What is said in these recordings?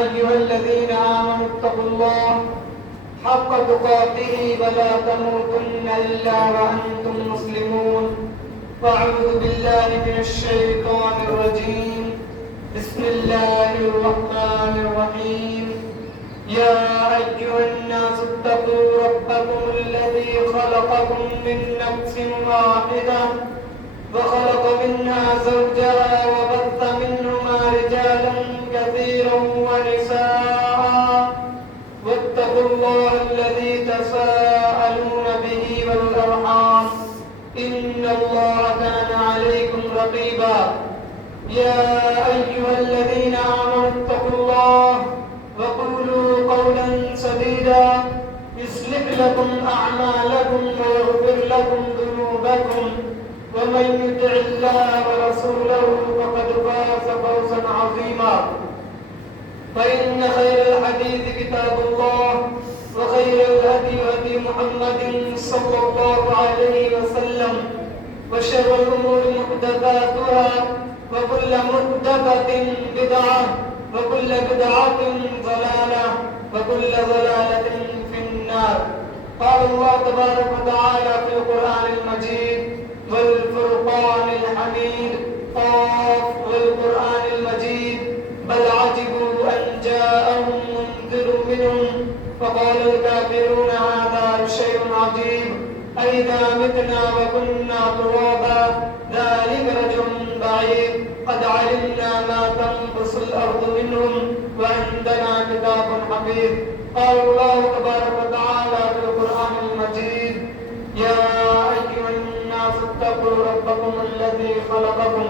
أيها الذين آمنوا اتقوا الله حق تقاته ولا تموتن إلا وأنتم مسلمون وأعوذ بالله من الشيطان الرجيم بسم الله الرحمن الرحيم يا أيها الناس اتقوا ربكم الذي خلقكم من نفس واحدة وخلق منها زوجها وبث منهما رجالا كثيرا ونساء واتقوا الله الذي تساءلون به والأرحام إن الله كان عليكم رقيبا يا أيها الذين آمنوا اتقوا الله وقولوا قولا سديدا يصلح لكم أعمالكم ويغفر لكم ذنوبكم ومن يطع الله ورسوله فقد فاز فوزا عظيما فإن خير الحديث كتاب الله وخير الهدي هدي محمد صلى الله عليه وسلم وشر الأمور محدثاتها وكل محدثة بدعة وكل بدعة ضلالة وكل ضلالة في النار قال الله تبارك وتعالى في القرآن المجيد والفرقان الحميد قاف والقرآن المجيد بل عجبوا أن جاءهم منذر منهم فقال الكافرون هذا شيء عجيب أئذا متنا وكنا ترابا ذلك رجل بعيد قد علمنا ما تنقص الأرض منهم وعندنا كتاب حفيظ قال الله تبارك وتعالى في القرآن المجيد يا أيها الناس اتقوا ربكم الذي خلقكم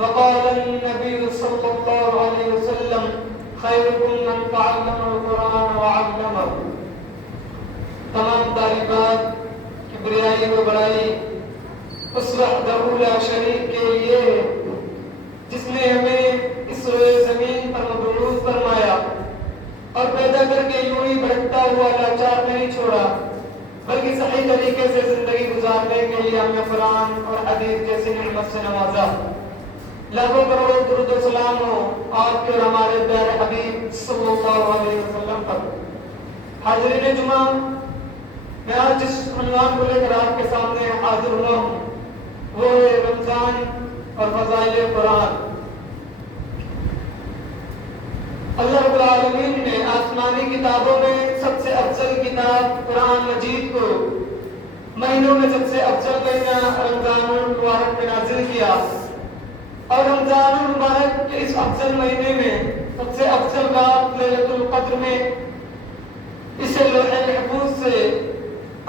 وقال النبي صلى الله عليه وسلم خيركم من تعلم القرآن وعلمه تمام تعریفات کبریائی و بڑائی اس وحدہ لا شریک کے لیے ہے جس نے ہمیں اس روئے زمین پر مبعوث فرمایا اور پیدا کر کے یوں ہی بھٹکتا ہوا لاچار نہیں چھوڑا بلکہ صحیح طریقے سے زندگی گزارنے کے لیے ہمیں قرآن اور حدیث جیسی نعمت سے نوازا لاکھوں کروڑوں درود و سلام ہو آپ کے اور ہمارے پیارے حبیب صلی اللہ علیہ وسلم پر حاضرین جمعہ میں آج جس عنوان کو لے کر آپ کے سامنے حاضر ہوا ہوں وہ ہے رمضان اور فضائل قرآن اللہ رب العالمین نے آسمانی کتابوں میں سب سے افضل کتاب قرآن مجید کو مہینوں میں سب سے افضل مہینہ رمضان المبارک میں نازل کیا اور رمضان المبارک کے اس افضل مہینے میں سب سے افضل رات لیلۃ القدر میں اسے لوح محفوظ سے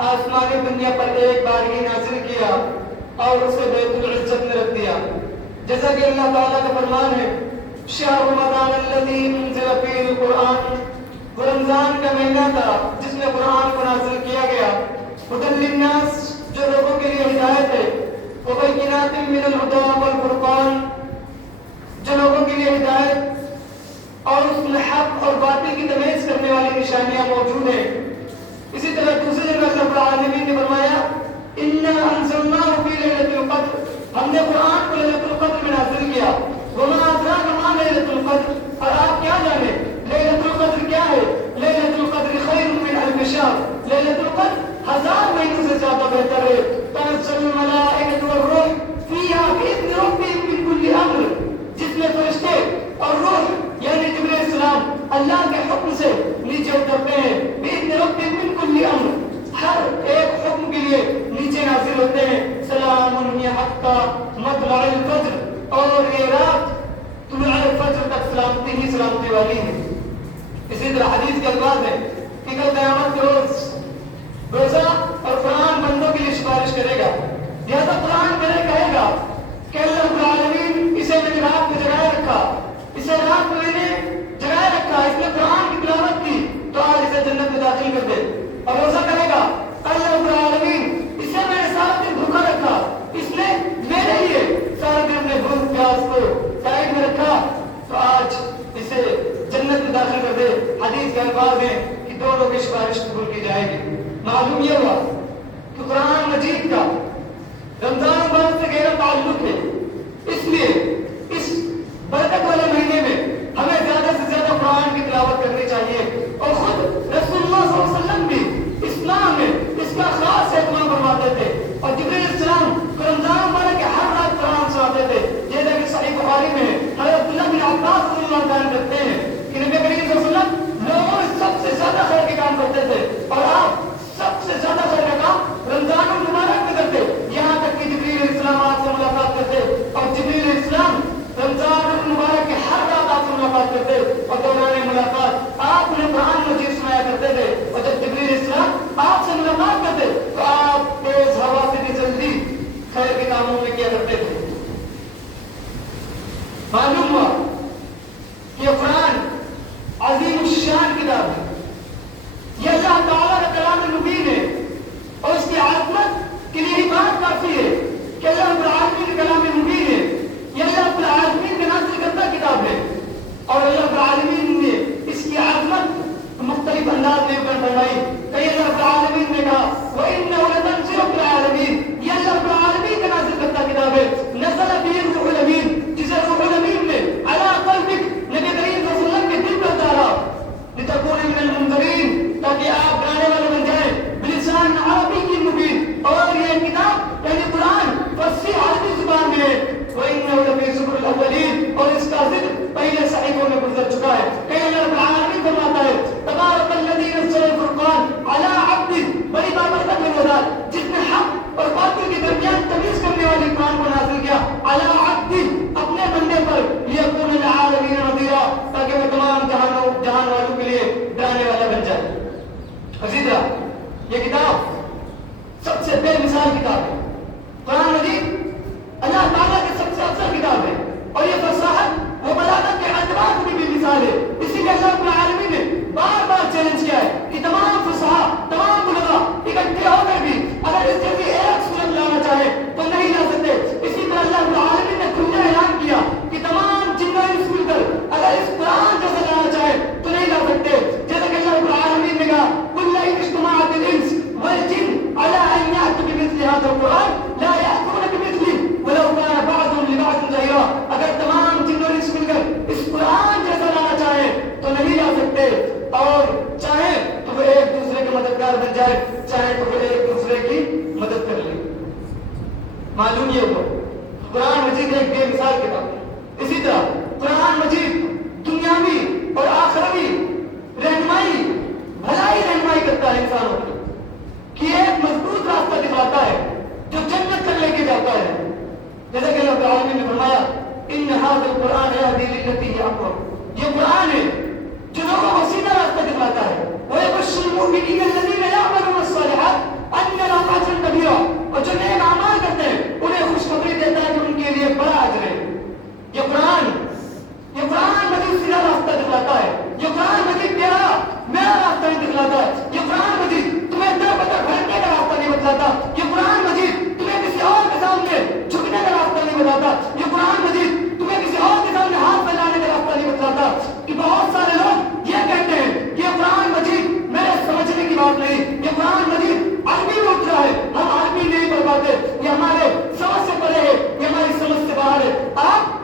آسمانی دنیا پر ایک بار ہی نازل کیا اور اسے بیت العزت میں رکھ دیا جیسا کہ اللہ تعالیٰ کا فرمان ہے شہر رمضان الذی انزل فیہ القرآن وہ رمضان کا مہینہ تھا جس میں قرآن کو نازل کیا گیا ھدی للناس جو لوگوں کے لیے ہدایت ہے وبینات من الہدی والفرقان جو لوگوں کے لیے ہدایت اور اس میں حق اور باطل کی تمیز کرنے والی نشانیاں موجود ہیں اسی طرح دوسری جگہ اللہ رب العالمین نے فرمایا انا انزلناہ فی لیلۃ القدر ہم نے قرآن کو لیلۃ القدر میں نازل کیا وما ادراک ما لیلۃ القدر اور آپ کیا جانیں لیلۃ القدر کیا ہے لیلۃ القدر خیر من الف شہر لیلۃ القدر 1000 مہینوں سے زیادہ بہتر ہے تنزل الملائکۃ والروح فیہا باذن ربہم من کل امر جس میں فرشتے اور روح یعنی جبرائیل السلام اللہ کے حکم سے نیچے اترتے ہیں باذن ربہم من کل امر ہر ایک حکم کے لیے نیچے نازل ہوتے ہیں سلام ہی حتی مطلع الفجر اور یہ رات طلوع الفجر تک سلامتی ہی سلامتی والی ہے اسی طرح حدیث کے الفاظ ہے کہ کل قیامت کے روز روزہ اور قرآن بندوں کے لیے سفارش کرے گا لہذا قرآن کہے گا کہ اللہ رب العالمین اسے میں نے رات میں جگائے رکھا اسے رات میں نے جگائے رکھا اس نے قرآن کی تلاوت کی تو آج اسے جنت میں داخل کر دے اور روزہ کرے گا اللہ رب العالمین اسے میں نے سارا دن بھوکا رکھا اس نے میرے لیے سارا دن اپنے بھوک پیاس کو سائڈ میں رکھا تو آج اسے جنت میں داخل کر دے حدیث کے الفاظ ہیں کہ دونوں کی سفارش قبول کی جائے گی معلوم یہ ہوا کہ قرآن مجید کا رمضان مبارک سے گہرا تعلق ہے اس لیے اس برکت والے مہینے میں ہمیں زیادہ سے زیادہ قرآن کی تلاوت سکتے اور چاہے تو وہ ایک دوسرے کے مددگار بن جائے, چاہے تو وہ ایک دوسرے کی مدد کر لے. معلوم یہ ہوا قرآن مجید ایک بے مثال کتاب ہے. اسی طرح قرآن مجید دنیاوی اور آخروی رہنمائی, بھلائی رہنمائی کرتا ہے انسانوں کی, کہ ایک مضبوط راستہ دکھاتا ہے جو جنت تک لے کے جاتا ہے. جیسا کہ اللہ تعالی نے فرمایا ان ھذا القرآن یہدی للتی ہی اقوم, یہ قرآن ہے جو لوگوں کو سیدھا راستہ دکھاتا ہے. وَيَبَشِّرُ الْمُؤْمِنِينَ الَّذِينَ يَعْمَلُونَ الصَّالِحَاتِ أَنَّ لَهُمْ أَجْرًا كَبِيرًا, اور جو نیک اعمال کرتے ہیں انہیں خوشخبری دیتا ہے کہ ان کے لیے بڑا اجر ہے. یہ قرآن مجید سیدھا راستہ دکھلاتا ہے. یہ قرآن مجید تیرا میرا راستہ نہیں دکھلاتا ہے. یہ قرآن مجید تمہیں در بدر بھٹکنے کا راستہ نہیں بتلاتا. یہ قرآن مجید تمہیں کسی اور کے سامنے جھکنے کا راستہ نہیں بتاتا. یہ قرآن مجید تمہیں کسی اور کے سامنے ہاتھ پھیلانے کا راستہ نہیں بتلاتا. کہ بہت سارے لوگ یہ کہتے ہیں کہ یہ قرآن مجید میرے سمجھنے کی بات نہیں, یہ قرآن مجید عربی میں اترا ہے, ہم عربی نہیں پڑھ پاتے, یہ ہمارے سمجھ سے پرے ہے, یہ ہماری سمجھ سے باہر ہے.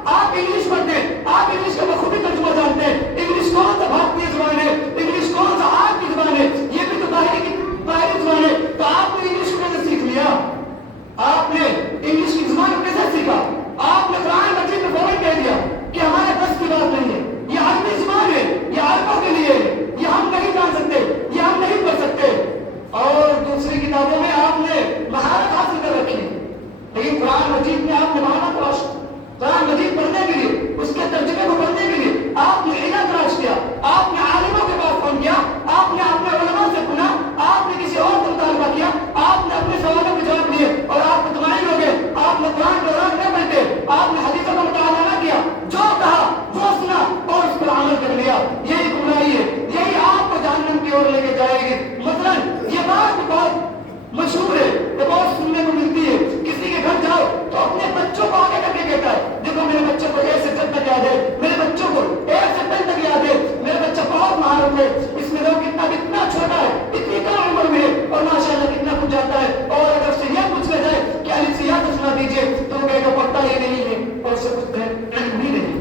آپ انگلش پڑھتے ہیں, آپ انگلش کا بخوبی ترجمہ جانتے ہیں. انگلش کون سا بھارتی زبان ہے, انگلش کون سا آپ کی زبان ہے, یہ بھی تو باہری زبان ہے. تو آپ نے انگلش کو کیسے سیکھ لیا؟ آپ نے انگلش کی زبان کو کیسے سیکھا؟ آپ نے قرآن مجید میں فوراً کہہ دیا کہ ہمارے بس کی بات نہیں ہے, یہ عربی زبان ہے, یہ عربوں کے لیے ہے, یہ ہم نہیں جان سکتے, یہ ہم نہیں پڑھ سکتے. اور دوسری کتابوں میں آپ نے مہارت حاصل کر رکھی, لیکن قرآن مجید میں آپ نے مہارت تلاش, قرآن مجید پڑھنے کے لیے, اس کے ترجمے کو پڑھنے کے لیے آپ نے علم تلاش کیا, آپ نے عالموں کے پاس فون کیا, آپ نے اپنے علماء سے سنا, آپ نے کسی اور سے مطالبہ کیا, آپ نے اپنے سوالوں کے جواب دیے اور آپ مطمئن ہو گئے. آپ نے قرآن کے قرآن نہ پڑھتے, آپ نے حدیثوں کا مطالعہ نہ کیا, جو کہا وہ سنا اور اس پر عمل کر لیا. یہی گمراہی ہے, یہی آپ کو جہنم کی اور لے کے جائے گی. مثلاً یہ بات بہت مشہور ہے, یہ بہت سننے کو ملتی ہے. کسی کے گھر جاؤ تو اپنے بچوں کو آگے کر کے کہتا ہے دیکھو میرے بچوں کو اے سے زد تک یاد ہے, میرے بچوں کو اے سے ٹین تک یاد ہے, میرا بچہ بہت مہارت ہے, اس میں لوگ کتنا چھوٹا ہے, اتنی کم عمر میں ہے اور ماشاءاللہ کتنا کچھ جاتا ہے. اور اگر سے یہ پوچھ لیا جائے کہ الف سے یا تو سنا دیجیے تو وہ کہے گا پڑھتا ہی نہیں ہے اور اسے کچھ علم بھی نہیں.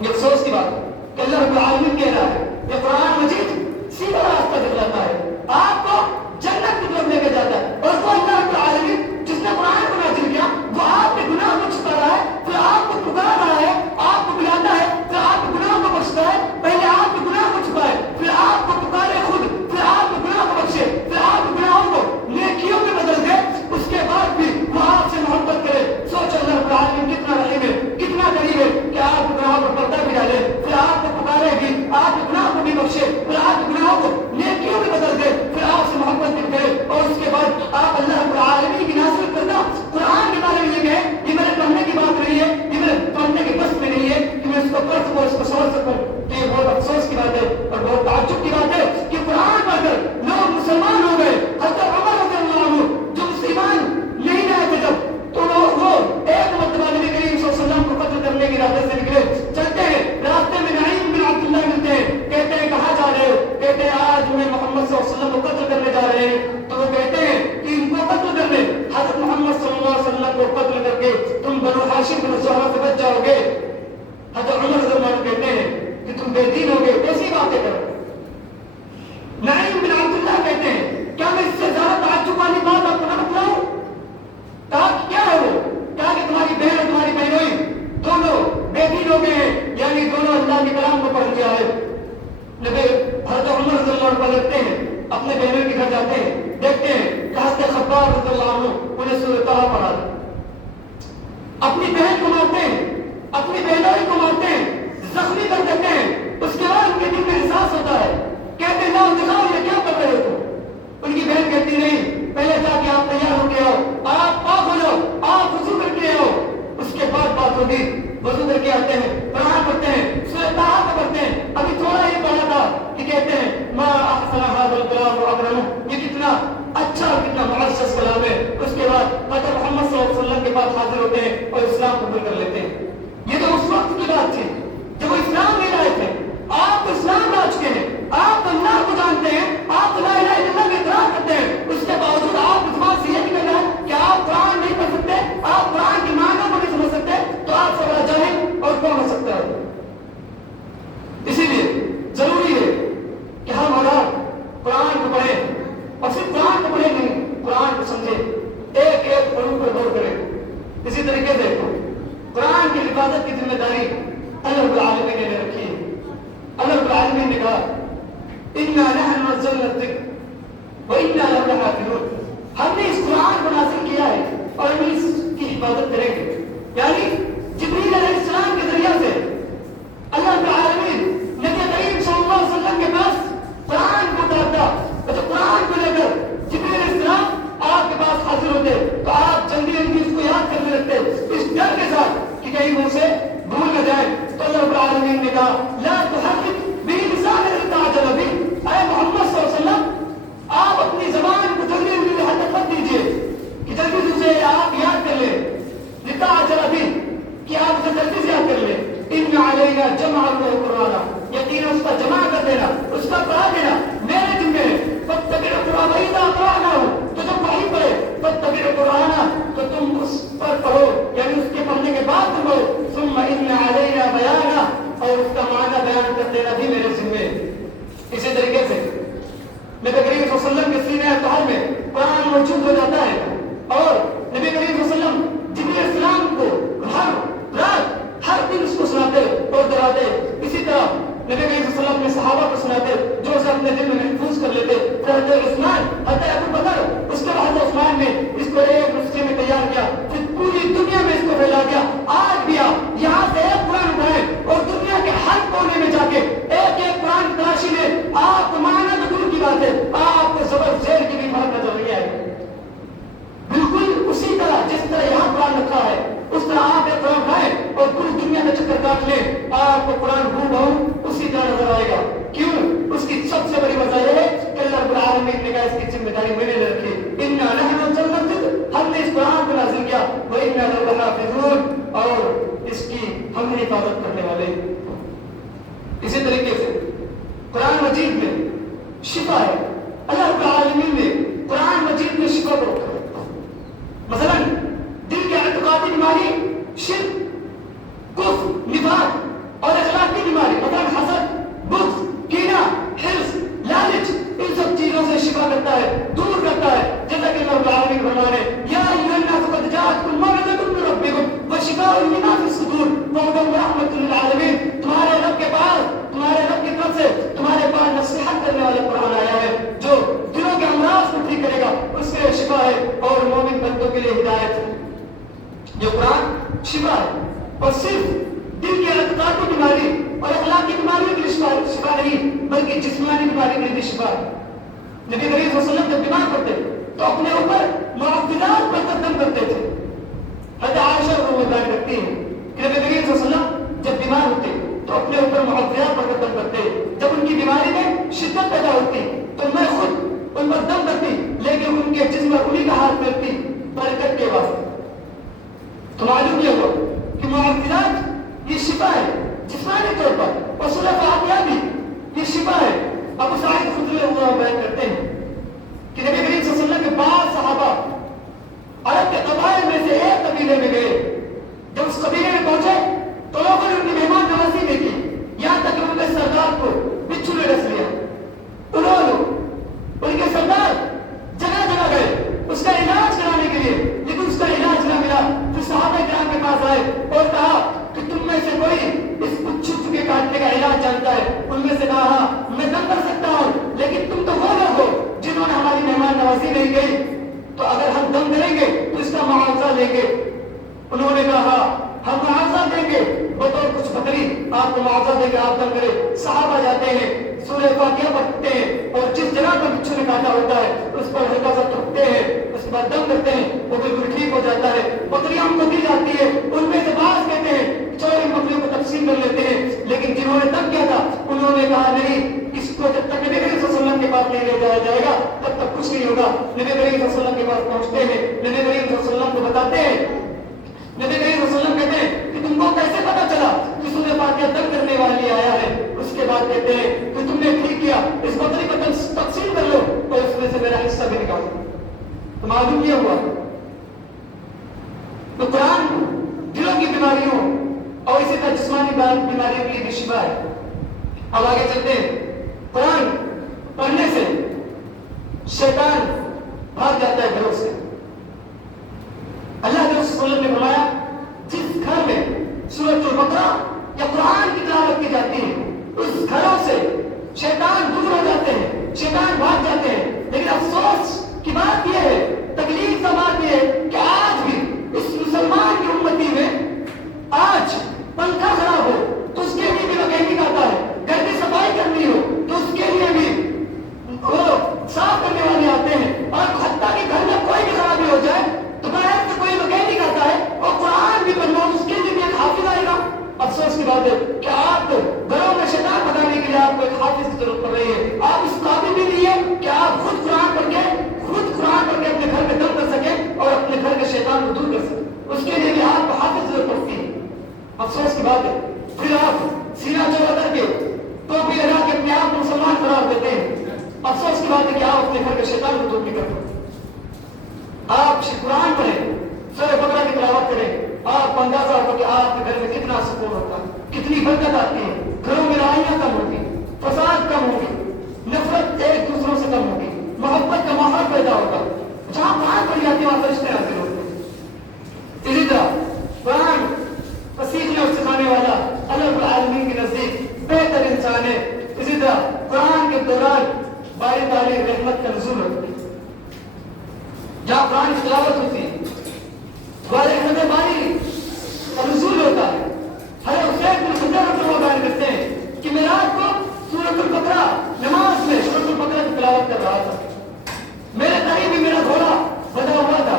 یہ افسوس کی بات ہے کہ اللہ رب العالمین کہہ رہا ہے یہ قرآن مجید سیدھا راستہ دکھلاتا ہے, آپ کو جنت کی طرف لے کے جاتا ہے. اور وہ اللہ رب العالمین جس نے قرآن کو نازل کیا وہ آپ کے گناہ کو چھپا رہا ہے, پھر آپ کو پکار رہا ہے, آپ کو بلاتا ہے, پھر آپ کے گناہ کو بخشتا ہے. پہلے آپ کے گناہ کو چھپائے, پھر آپ کو پکارے خود, پھر آپ کے گناہ کو بخشے, پھر آپ کے گناہوں کو نیکیوں میں بدل دے, اس کے بعد بھی وہ آپ سے محبت کرے. سوچ اللہ رب العالمین کتنا رحیم ہے, کتنا قریب ہے کہ آپ کے گناہوں پر پردہ بھی ڈالے, پھر آپ کو پکارے بھی, آپ کے گناہ کو بھی بخشے, پھر آپ کے گناہوں کو نیکیوں میں بدل دے, پھر آپ سے محبت بھی کرے. اور اس کے بعد آپ اللہ رب العالمین کی نازل کردہ قرآن کے بارے میں یہ کہیں یہ میرے پڑھنے کی بات نہیں ہے, یہ میرے پڑھنے کے بس میں نہیں ہے کہ میں اس کو پڑھ سکوں, اس کو سمجھ سکوں. تو یہ بہت افسوس کی بات ہے اور بہت تعجب کی بات ہے کہ قرآن پڑھ کر لوگ مسلمان ہو گئے. حضرت عمر رضی اللہ عنہ جو مسلمان نہیں رہے تھے جب, تو وہ ایک مرتبہ نبی کریم صلی اللہ علیہ وسلم کو قتل کرنے کے ارادے سے نکلے. چلتے ہیں راستے میں نعیم بن عبداللہ ملتے ہیں, کہتے ہیں کہاں جا رہے ہو؟ کہتے ہیں آج ہمیں محمد صلی اللہ علیہ وسلم کو قتل کرنے جا رہے ہیں. تو وہ کہتے ہیں کہ ان کو قتل کرنے, حضرت محمد صلی اللہ علیہ وسلم کو قتل کر کے تم بنو ہاشم بن زہرہ سے بچ جاؤ گے. حضرت عمر رضی اللہ عنہ کہتے ہیں کہ تم بے دین ہو گے, ایسی باتیں کرو. نعیم بن عبداللہ کہتے ہیں کیا میں اس سے زیادہ تعجب والی بات آپ کو نہ بتلاؤں؟ کہا کیا ہے وہ؟ کہا کہ تمہاری بہن اور تمہاری بہنوئی دونوں بے دین ہو گئے ہیں, یعنی دونوں اللہ کے کلام کو پڑھ لیا ہے. نبی حضرت عمر رضی اللہ عنہ پڑھتے ہیں, اپنے بہنوں کے گھر جاتے ہیں, دیکھتے ہیں کہ حضرت خباب رضی اللہ عنہ انہیں سورۃ طہ پڑھا دے. اپنی بہن کو مارتے ہیں, اپنی بہنوئی کو مارتے ہیں, زخمی کر دیتے ہیں. اس کے بعد ان کے دل میں احساس ہوتا ہے, کہتے ہیں جاؤ دکھاؤ یہ کیا کر رہے ہو. ان کی بہن کہتی نہیں, پہلے جا کے آپ تیار ہو کے آؤ, آپ پاک ہو جاؤ, آپ وضو کر کے آؤ, اس کے بعد بات ہوگی. وضو کر کے آتے ہیں, قرآن پڑھتے ہیں, سورۃ طہ پڑھتے ہیں. ابھی تھوڑا ہی پڑھا تھا کہ کہتے ہیں ما احسن هذا الكلام واکرمہ, یہ کتنا اچھا اور کتنا معزز کلام ہے. اس کے بعد حضرت محمد صلی اللہ علیہ وسلم کے پاس حاضر ہوتے ہیں اور اسلام قبول کر لیتے ہیں. یہ تو اس وقت کی بات تھی جب وہ اسلام لے رہے تھے. آپ تو اسلام لا چکے ہیں, آپ تو اللہ کو جانتے ہیں, آپ تو لا الہ الا اللہ کا اقرار کرتے ہیں, اس کے باوجود آپ اس بات سے یہ نکل رہا ہے کہ آپ قرآن نہیں پڑھ سکتے, آپ قرآن کے معنی کو نہیں سمجھ سکتے, تو آپ سے بڑا جاہل اور کون ہو سکتا ہے. اسی لیے ضروری ہے کہا اِنَّا نَحْنُ نَزَّلْنَا الذِّكْرَ وَإِنَّا لَهُ لَحَافِظُونَ، ہم نے اس قرآن کو نازل کیا ہے اور ہم اس کی حفاظت کریں گے. یعنی جبریل علیہ السلام کے ذریعہ سے اللہ رب العالمین نبی کریم صلی اللہ علیہ وسلم کے پاس قرآن کو اتارتا، اور جو قرآن کو لے کر جبریل علیہ السلام آپ کے پاس حاضر ہوتے تو آپ جلدی جلدی اس کو یاد کرنے لگتے اس ڈر کے ساتھ کہ کہیں منہ سے بھول نہ جائے. تو اللہ رب العالمین نے کہا لا تحرک به لسانك لتعجل به، اے محمد صلی اللہ علیہ وسلم آپ اپنی زبان کو جلدی جلدی حرکت مت دیجیے کہ جلدی سے آپ یاد کر لیں، لتعجل به کہ آپ اسے جلدی سے یاد کر لیں. ان علینا جمعه وقرانا، یقینا اس کا جمع کر دینا، اس کا پڑھا دینا میرے ذمہ ہے. فاتبع القرآن واذا قرأناه، تو جب وحی پڑھے فاتبع القرآن تو تم اس پر پڑھو، یعنی اس کے پڑھنے کے بعد تم پڑھو. ثم ان علینا بیانا، اور اس کا معنی بیان کر دینا بھی میرے ذمہ ہے. اسی طریقے سے نبی کریم صلی اللہ علیہ وسلم کے سینہ طاہر میں قرآن موجود ہو جاتا ہے اور نبی کریم صلی اللہ علیہ وسلم جبریل علیہ السلام کو ہر رات ہر دن اس کو سناتے اور دہراتے. اسی طرح نبی کریم صلی اللہ علیہ وسلم نے صحابہ کو سناتے جو اسے اپنے دل میں محفوظ کر لیتے. حضرت عثمان، حضرت ابو بکر، اس کے بعد عثمان نے اس کو ایک نسخے میں تیار کیا، پھر پوری دنیا میں اس کو پھیلا دیا. آج بھی آپ یہاں سے ایک قرآن اٹھائیں اور دنیا کے ہر کونے میں جا کے ایک ایک قرآن تلاشی لیں، آپ کو معنی تو دور کی بات ہے، آپ کو زبر زیر کی بھی بات نظر نہیں آئے. بالکل اسی طرح جس طرح یہاں قرآن رکھا ہے اس طرح آپ ایک قرآن اٹھائیں اور پوری دنیا میں چکر کاٹ لیں، آپ کو قرآن ہو بہو اسی طرح نظر آئے گا. کیوں؟ اس کی سب سے بڑی وجہ یہ ہے کہ اللہ رب العالمین نے کہا اس کی ذمہ داری میں نے لے رکھی. اِنَّا نَحْنُ نَزَّلْنَا الذِّكْرَ، ہم نے اس قرآن کو نازل کیا، وَإِنَّا لَهُ لَحَافِظُونَ، اور اس کی ہم نے حفاظت کرنے والے. اسی طریقے سے قرآن مجید میں شفا ہے. اللہ رب العالمین نے قرآن مجید میں شفا کو رکھا ہے. مثلا دل کے اعتقادی بیماری، شرک، کفر، نفاق اور اخلاقی بیماری، مثلا حسد، بغض، کینہ، حرص، لالچ، ان سب چیزوں سے شفا کرتا ہے، دور کرتا ہے. جیسا کہ اللہ رب العالمین فرما رہے یا ایھا الناس قد جاءتکم موعظۃ من ربکم وشفاء لما فی الصدور وهدى ورحمۃ للعالمین. تمہارے رب کے پاس، تمہارے رب کی طرف سے تمہارے پاس نصیحت کرنے والا قرآن آیا ہے جو دلوں کے امراض کو ٹھیک کرے گا، اس کے لیے شفا ہے اور مومن بندوں کے لیے ہدایت ہے. یہ قرآن شفا ہے اور صرف دل کی اعتقادی بیماری اور اخلاقی بیماریوں کے لیے شفا نہیں بلکہ جسمانی بیماری کے لیے بھی شفا ہے. نبی کریم صلی اللہ علیہ وسلم جب بیمار پڑتے تو اپنے اوپر معوذات پر قدم کرتے تھے. حضرت عائشہ کو بیان کرتی ہیں کہ نبی کریم صلی اللہ علیہ وسلم جب بیمار ہوتے تو اپنے اوپر معوذات پر قدم کرتے. جب ان کی بیماری میں شدت پیدا ہوتی تو میں خود ان پر دم کرتی لیکن ان کے جسم پر انہیں کا ہاتھ پھیرتی برکت کے واسطے. تو معلوم یہ ہوا کہ معوذات یہ شفا ہے جسمانی طور پر اور سورہ فاتحہ بھی یہ شفا ہے. ابو سعید خدری اللہ بیان کرتے ہیں کہ نبی کریم صلی اللہ علیہ وسلم کے بعض صحابہ عرب کے قبائل میں سے ایک قبیلے میں گئے. جب اس قبیلے میں پہنچے تو لوگوں نے ان کی مہمان نوازی نہیں کی، یہاں تک کہ ان کے سردار کو بچھو نے ڈس لیا. انہوں نے ان کے سردار جگہ جگہ گئے اس کا علاج کرانے کے لیے لیکن اس کا علاج نہ ملا. پھر صحابہ کرام کے پاس آئے اور کہا کہ تم میں سے کوئی اس بچھو کے کاٹنے کا علاج جانتا ہے؟ ان میں سے کہا ہاں میں دم کر سکتا ہوں لیکن تم تو وہ لوگ ہو جنہوں نے ہماری مہمان نوازی نہیں کی، تو اگر ہم دم کریں گے تو اس کا معاوضہ لیں گے. انہوں نے کہا ہم معاوضہ دیں گے بطور کچھ بکری، آپ کو معاوضہ دیں گے، آپ دم کریں. صحابہ جاتے ہیں سورہ فاتحہ پڑھتے ہیں اور جس جگہ پر بچھو نے کاٹا ہوتا ہے اس پر ہلکا سا تھوکتے ہیں، اس پر دم کرتے ہیں، وہ بالکل ٹھیک ہو جاتا ہے. بکریاں ان کو دی جاتی ہے، ان میں سے بعض کہتے ہیں چوری بکریوں کو تقسیم کر لیتے ہیں لیکن جنہوں نے دم کیا تھا انہوں نے کہا نہیں اس کو جب تک نبی کریم صلی اللہ علیہ وسلم کے پاس نہیں لے جایا جائے گا تب تک کچھ نہیں ہوگا. نبی کریم صلی اللہ علیہ وسلم کے پاس پہنچتے ہیں، نبی کریم صلی اللہ علیہ وسلم کو بتاتے ہیں. نبی کریم صلی اللہ علیہ وسلم کہتے ہیں کہ تم کو کیسے پتا چلا کہ سورہ فاتحہ دم کرنے والی آیا ہے؟ اس کے بعد کہتے ہیں کہ تم نے ٹھیک کیا، اس بکری کو تقسیم کر لو اور اس میں سے میرا حصہ بھی نکالو. تو معلوم یہ ہوا تو قرآن دلوں کی بیماریوں اور اسی طرح جسمانی بیماریوں کے لیے بھی شفا ہے. اب آگے چلتے ہیں. قرآن پڑھنے سے شیطان بھاگ جاتا ہے گھروں سے. اللہ کے رسول نے فرمایا جس گھر میں سورۃ البقرہ یا قرآن کی تلاوت کی جاتی ہے اس گھروں سے شیطان دور ہو جاتے ہیں، شیطان بھاگ جاتے ہیں. لیکن افسوس کی بات یہ ہے، تکلیف کا بات یہ ہے کہ آج بھی اس مسلمان کی امتی میں آج پنکھا خراب ہو تو اس کے لیے بھی مکینک آتا ہے، گھر کی صفائی کرنی ہو تو اس کے لیے بھی وہ صاف کرنے والے آتے ہیں. اور حتیٰ کہ گھر میں کوئی بھی خرابی ہو جائے تو باہر سے کوئی مکینک آتا ہے اور قرآن بھی پڑھنا اس کے لیے بھی ایک حافظ آئے گا. افسوس کی بات ہے کہ آپ گھروں میں شیطان بھگانے کے لیے آپ کو ایک حافظ کی ضرورت پڑ رہی ہے. آپ اس قابل بھی نہیں ہے کہ آپ خود قرآن پڑھ کے اپنے گھر میں دم کر سکیں اور اپنے گھر کے شیطان کو دور کر سکیں. اس کے لیے بھی آپ کو حافظ ضرورت پڑتی ہے. افسوس کی بات ہے پھر آپ سینہ چوڑا کر کے ٹوپی لگا کے اپنے آپ کو مسلمان قرار دیتے ہیں. افسوس کی بات ہے کہ آپ اپنے گھر کے شیطان کو دور نہیں کرتے. آپ قرآن پڑھیں، سورہ بقرہ کی تلاوت کریں، آپ کو اندازہ ہوگا کہ آپ کے گھر میں کتنا سکون ہوتا ہے، کتنی برکت آتی ہے. گھروں میں لڑائیاں کم ہوتی ہیں، فساد کم ہوگی، نفرت ایک دوسروں سے کم ہوگی، محبت کا ماحول پیدا ہوگا. جہاں قرآن پڑھی جاتی ہے وہاں فرشتے حاضر ہوتے ہیں. اسی طرح قرآن کو سیکھنے اور سکھانے والا اللہ رب العالمین کے نزدیک بہتر انسان ہے. اسی طرح قرآن کے دوران باری تعالی رحمت کا نزول ہوتا ہے. جہاں قرآن کی تلاوت ہوتی ہے رحمت باری کا نزول ہوتا ہے. حضرت حسین بن حسین رحمۃ اللہ بیان کرتے ہیں کہ میں رات کو سورۃ البقرہ نماز میں سورۃ البقرہ کی تلاوت کر رہا تھا. میرے قریب ہی میرا گھوڑا بندھا ہوا تھا.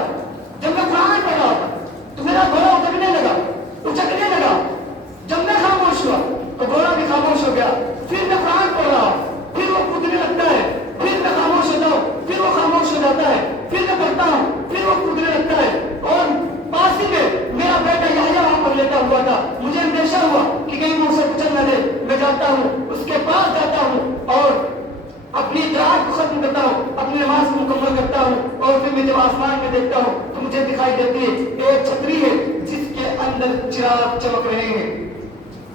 جب میں قرآن پڑھ رہا تھا تو میرا گھوڑا اترنے لگا، اچکنے لگا. جب میں خاموش ہوا تو گھوڑا بھی خاموش ہو گیا. پھر میں قرآن پڑھ رہا، پھر وہ کودنے لگتا ہے، پھر میں خاموش ہوتا ہوں، پھر وہ خاموش ہو جاتا ہے، پھر میں پڑھتا ہوں، پھر وہ کودنے لگتا ہے. اور پاس ہی میں میرا بیٹا یحییٰ وہاں پر لیٹا ہوا تھا. مجھے اندیشہ ہوا کہ کہیں وہ اسے کچل نہ دے. میں جاتا ہوں، اس کے پاس جاتا ہوں اور اپنی اطاعت کو ختم کرتا ہوں، اپنی نماز کو مکمل کرتا ہوں. اور پھر میں جب آسمان میں دیکھتا ہوں تو مجھے دکھائی دیتی ہے ایک چھتری ہے جس کے اندر چراغ چمک رہے ہیں.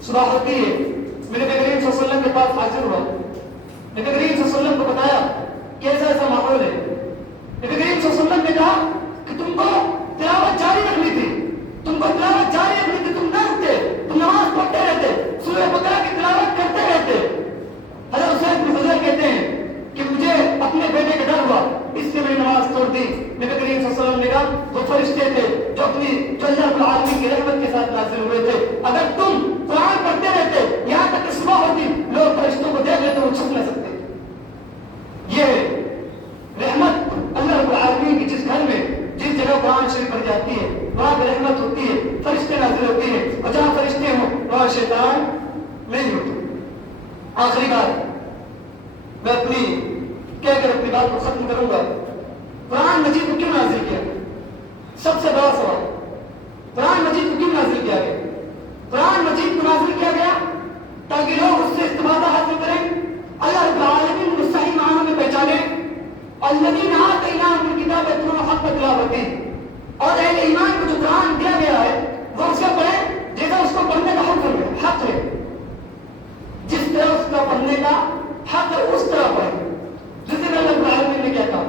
صبح ہوتی ہے، میرے نبی کریم صلی اللہ علیہ وسلم کے پاس حاضر ہوا. نبی کریم صلی اللہ علیہ وسلم کو بتایا کہ ایسا ایسا ماحول ہے. نبی کریم صلی اللہ علیہ وسلم نے کہا کہ تم کو تلاوت جاری رکھنی تھی، تم کو تلاوت جاری رکھنی تھی، تم نہ رکتے، تم نماز پڑھتے رہتے، سورہ بقرہ کی تلاوت کرتے رہتے. حضرت حسین بن حضیر کہتے ہیں کہ مجھے اپنے بیٹے کا ڈر ہوا، اس لیے میں نے نماز توڑ دی. نبی کریم صلی اللہ علیہ وسلم نے کہا وہ فرشتے تھے جو اللہ رب العالمین کی رحمت کے ساتھ نازل ہوئے تھے. اگر تم قرآن پڑھتے رہتے یہاں تک کہ صبح ہوتی، لوگ فرشتوں کو دیکھ لیتے وہ چھپ نہ سکتے. یہ رحمت اللہ رب العالمین کی جس گھر میں جس جگہ قرآن شریف پڑھی جاتی ہے وہاں پہ رحمت ہوتی ہے، فرشتے نازل ہوتے ہیں. اور جہاں فرشتے ہوں وہاں شیطان نہیں ہوتے. آخری بات میں اپنی کہہ کر اپنی بات کو ختم کروں گا. قرآن مجید کو کیوں نازل کیا؟ سب سے بڑا سوال، قرآن مجید کو کیوں نازل کیا گیا؟ قرآن مجید کو نازل کیا گیا تاکہ لوگ اس سے استفادہ حاصل کریں، اللہ رب العالمین کو صحیح معنوں میں پہچانیں. الذین آتیناہم الکتاب یتلونہ حق تلاوتہ، اور اہل ایمان کو جو قرآن دیا گیا ہے وہ اسے پڑھیں جیسا اس کو پڑھنے کا حق ہے. جس طرح اس کا پڑھنے کا حق ہے اس طرح پڑھیں. جس طرح اللہ رب العالمین نے کیا کہا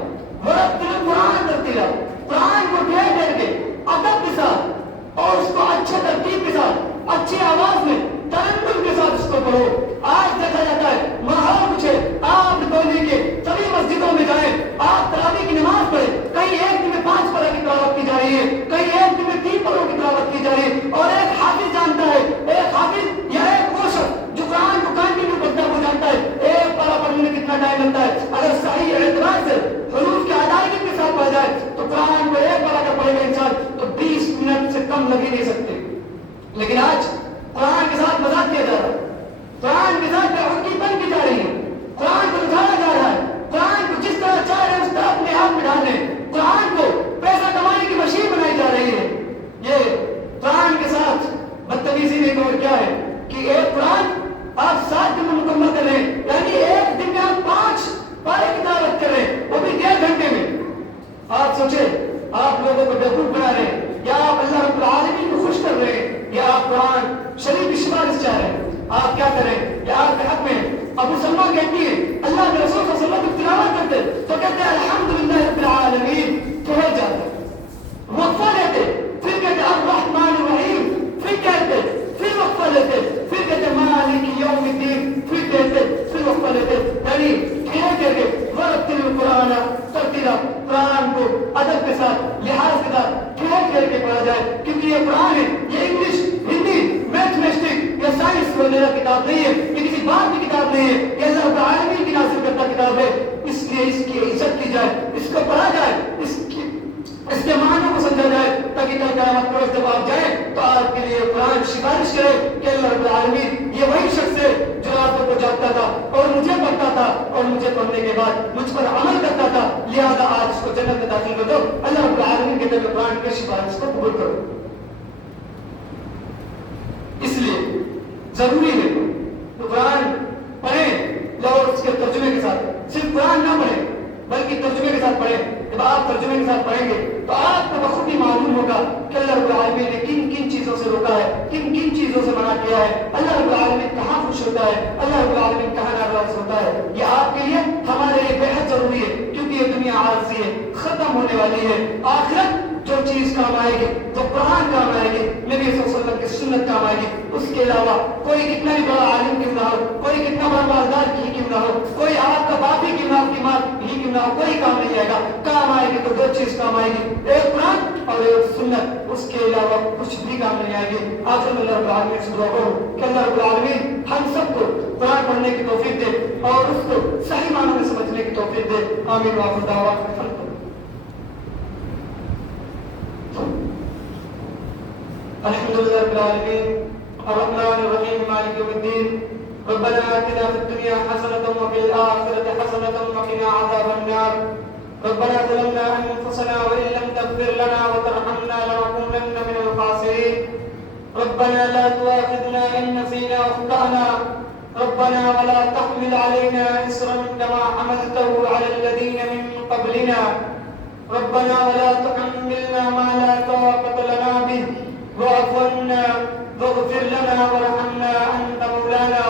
وَرَتِّلِ الْقُرْآنَ تَرْتِيلًا، قرآن کو ٹھہر ٹھہر کے ادب کے ساتھ اور اس کو اچھے ترتیب کے ساتھ اچھی آواز میں ترنم کے ساتھ اس کو پڑھو. آج دیکھا جاتا ہے ماحول کچھ ہے، آپ دہلی کے سبھی مسجدوں میں جائیں، آپ تراویح کی نماز پڑھیں، کہیں ایک دن میں 5 پارہ کی تلاوت کی جا رہی ہے، کہیں ایک دن میں 3 پاروں کی تلاوت کی جا رہی ہے. اور ایک حافظ جانتا ہے، ایک حافظ یا ایک وہ شخص جو قرآن کو کنٹینیو پڑھتا ہے وہ جانتا ہے ایک پارہ پڑھنے میں کتنا ٹائم لگتا ہے. اگر صحیح اعتبار سے حروف کی ادائیگی کے ساتھ پڑھا جائے تو قرآن کو ایک پارہ کا پڑھے گا انسان تو 20 منٹ سے کم لگ ہی نہیں سکتے. لیکن آج قرآن کے ساتھ مذاق کیا جا رہا ہے، قرآن کے ساتھ بےحرمتی بن کی جا رہی ہے، قرآن کو اٹھایا جا رہا ہے، قرآن کو جس طرح چاہ رہے ہیں اس طرح اپنے ہاتھ میں ڈال لیں، قرآن کو پیسہ کمانے کی مشین بنائی جا رہی ہے. یہ قرآن کے ساتھ بدتمیزی نہیں اور کیا ہے کہ ایک قرآن آپ 7 دن میں مکمل کر رہے ہیں، یعنی ایک دن میں آپ 5 پارے کی تلاوت کر رہے ہیں، وہ بھی 1.5 گھنٹے میں. آپ سوچیں آپ لوگوں کو بیوقوف بنا رہے ہیں یا آپ اللہ رب العالمین کو خوش کر رہے ہیں یا آپ قرآن شریف کی سفارش چاہ رہے ہیں. آپ کیا کریں؟ یا آپ کے حق میں ابو سلمہ کہتی ہے اللہ کے رسول صلی اللہ علیہ وسلم کی تلاوت کرتے تو کہتے ہیں الحمدللہ رب العالمین، تو ہو جاتے وقفہ لیتے، پھر کہتے الرحمن الرحیم، پھر کہتے، پھر وقفہ لیتے، پھر کہتے مالک یوم الدین، پھر کہتے، پھر وقفہ لیتے روز جب آپ جائیں تو آپ کے لیے قرآن سفارش کرے کہ اللہ رب العالمین یہ وہی شخص ہے جو راتوں کو جاگتا تھا اور مجھے پڑھتا تھا اور مجھے پڑھنے کے بعد مجھ پر عمل کرتا تھا، لہذا آج اس کو جنت میں داخل کر دو۔ اللہ رب العالمین کے طرف قرآن کی سفارش کو قبول کرو۔ اس لیے ضروری ہے تو قرآن پڑھیں اور اس کے ترجمے کے ساتھ، صرف قرآن نہ پڑھیں بلکہ ترجمے کے ساتھ پڑھیں۔ جب آپ ترجمے کے ساتھ پڑھیں گے تو آپ کو بخود ہی معلوم ہوگا کہ اللہ رب العالمین نے کن کن چیزوں سے روکا ہے، کن کن چیزوں سے منع کیا ہے، اللہ رب العالمین کہاں خوش ہوتا ہے، اللہ رب العالمین کہاں ناراض ہوتا ہے۔ یہ آپ کے لیے ہمارے لیے بے حد ضروری ہے، کیونکہ یہ دنیا عارضی ہے، ختم ہونے والی ہے۔ آخرت جو چیز کام آئے گی، جو قرآن کام آئے گی، نبی صلی اللہ علیہ وسلم کی سنت کام آئے گی، اس کے علاوہ کوئی کتنا بھی بڑا عالم کیوں نہ ہو، کوئی کتنا بڑا مالدار ہی کیوں نہ ہو، کوئی آپ کا باپ ہی کیوں نہ ہو، کی ماں ہی کیوں نہ ہو، کوئی کام نہیں آئے گا۔ کام آئے گی تو دو چیز کام آئے گی، ایک قرآن اور ایک سنت، اس کے علاوہ کچھ بھی کام نہیں آئے گی۔ آخر میں اللہ رب العالمین سے دعا کروں کہ اللہ رب العالمین ہم سب کو قرآن پڑھنے کی توفیق دے اور اس کو صحیح معنوں میں سمجھنے کی توفیق دے۔ آمین وآخر دعوانا الحمد لله رب العالمين الرحمن الرحيم مالك يوم الدين ربنا آتنا في الدنيا حسنة وفي الآخرة حسنة وقنا عذاب النار ربنا ظلمنا أنفسنا وإن لم تغفر لنا وترحمنا لنكونن من الخاسرين ربنا لا تؤاخذنا إن نسينا وأخطأنا ربنا ولا تحمل علينا إصرا كما حملته على الذين من قبلنا ربنا ولا تحملنا ما لا طاقة لنا به واعف عنا واغفر لنا وارحمنا أنت مولانا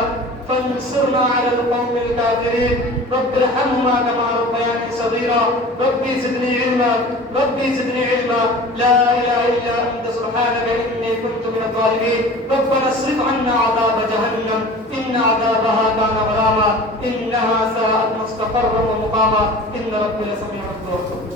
فانصرنا على القوم الكافرين رب ارحمهما كما ربياني صغيرا ربي زدني علما ربي زدني علما لا إله إلا أنت سبحانك إني كنت من الظالمين ربنا اصرف عنا عذاب جهنم إن عذابها كان غراما إنها ساءت مستقرا ومقاما إن ربي لسميع الدعاء